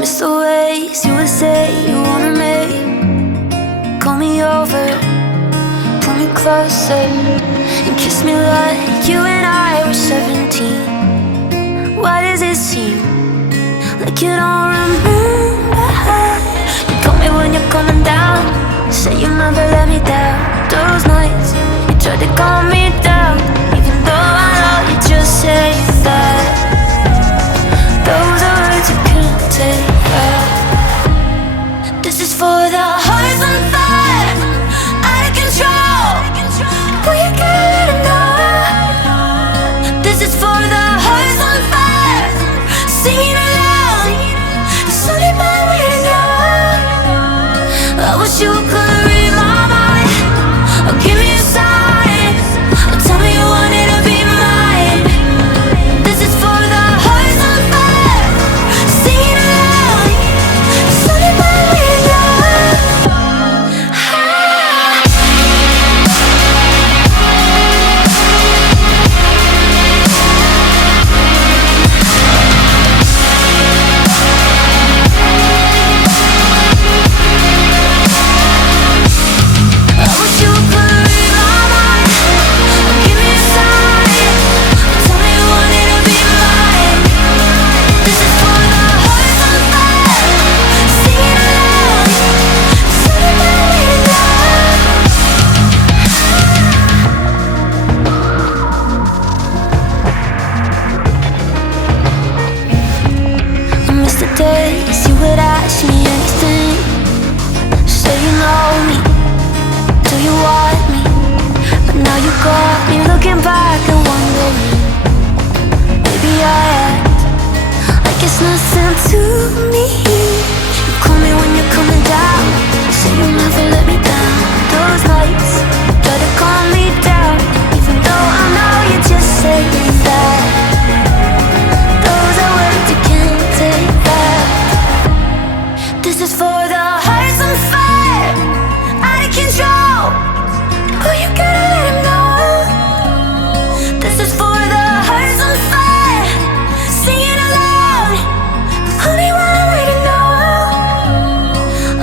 miss the ways you would say you wanna make. Call me over, pull me closer, and kiss me like you and I were 17. Why does it seem like you don't remember? You call me when you're coming down, say you'll never let me down. Those nights you tried to calm me down, even though I know you're just saying that. Those are words you can't take back. This is for the hearts on fire, out of control. Boy, you gotta let it know. This is for the hearts on fire, singing aloud. It's only my way to know. I wish you could read my mind, or give me a sign, or tell me you wanted to be mine. This is for the hearts on fire, singing aloud. It's only my way to know. I wish you could read my mind, or give me a sign, or tell me you wanted to be mine. This is for the hearts on fire, singing aloud. It's only my way to know. I miss the days you would ask me anything. Say you know me, do you want me? But now you got me looking back and wondering. Maybe I act like it's nothing to me. You call me when you're coming down, say you'll never let me down. Those nights try to calm me down, even though I know you're just saying that. Those are words you can't take back. This is for the hearts on fire, out of control. Oh, you gotta let him know. This is for the hearts on fire, singing aloud. Only one way to know.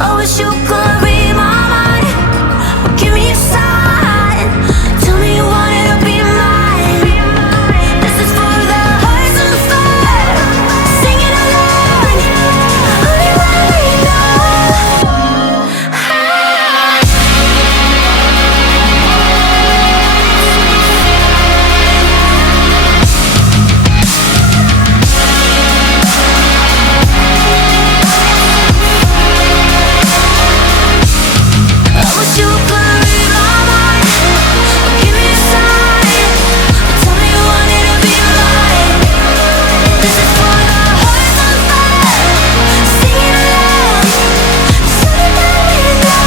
I wish you could read my mind, or give me a sign, tell me you wanted to be mine. This is for the hearts on fire, singing aloud. Only one way to know. I wish you could read my mind, or give me a sign, or tell me you wanted to be mine. This is for the hearts on fire, singing aloud. It's only my way to know.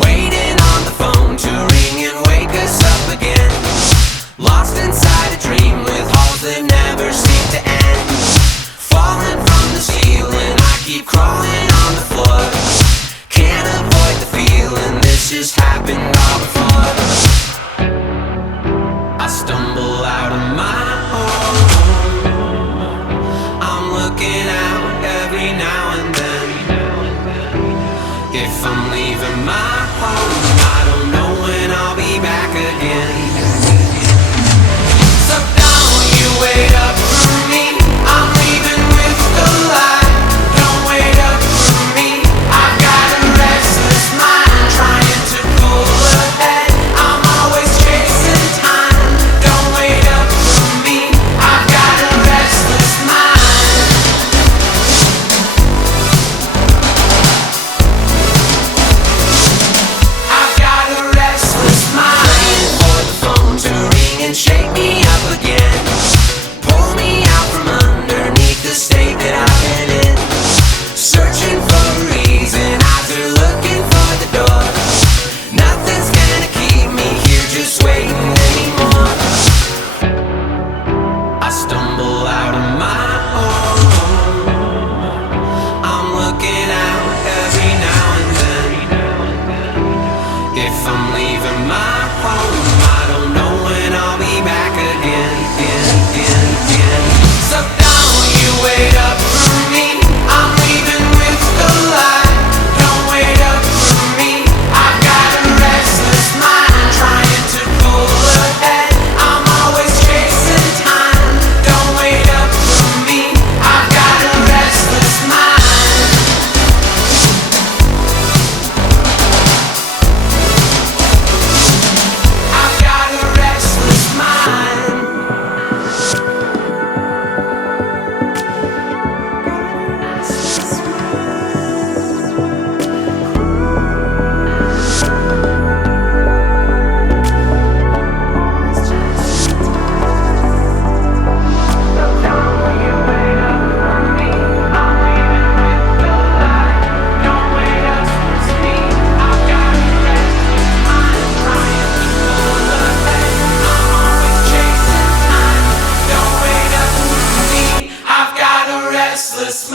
Waiting on the phone to ring and wake us up again. Lost inside a dream with halls that never seem to end. Falling from the ceiling, I keep crawling on the floor. Can't avoid the feeling this has happened all before. I stumble out of my home, I'm looking out every now and then. If I'm leaving my home, I don't know when I'll be back again. So don't you wait up for me, I'm leaving with the light. Don't wait up for me, I've got a restless mind trying to pull ahead. I'm always chasing time. Don't wait up for restless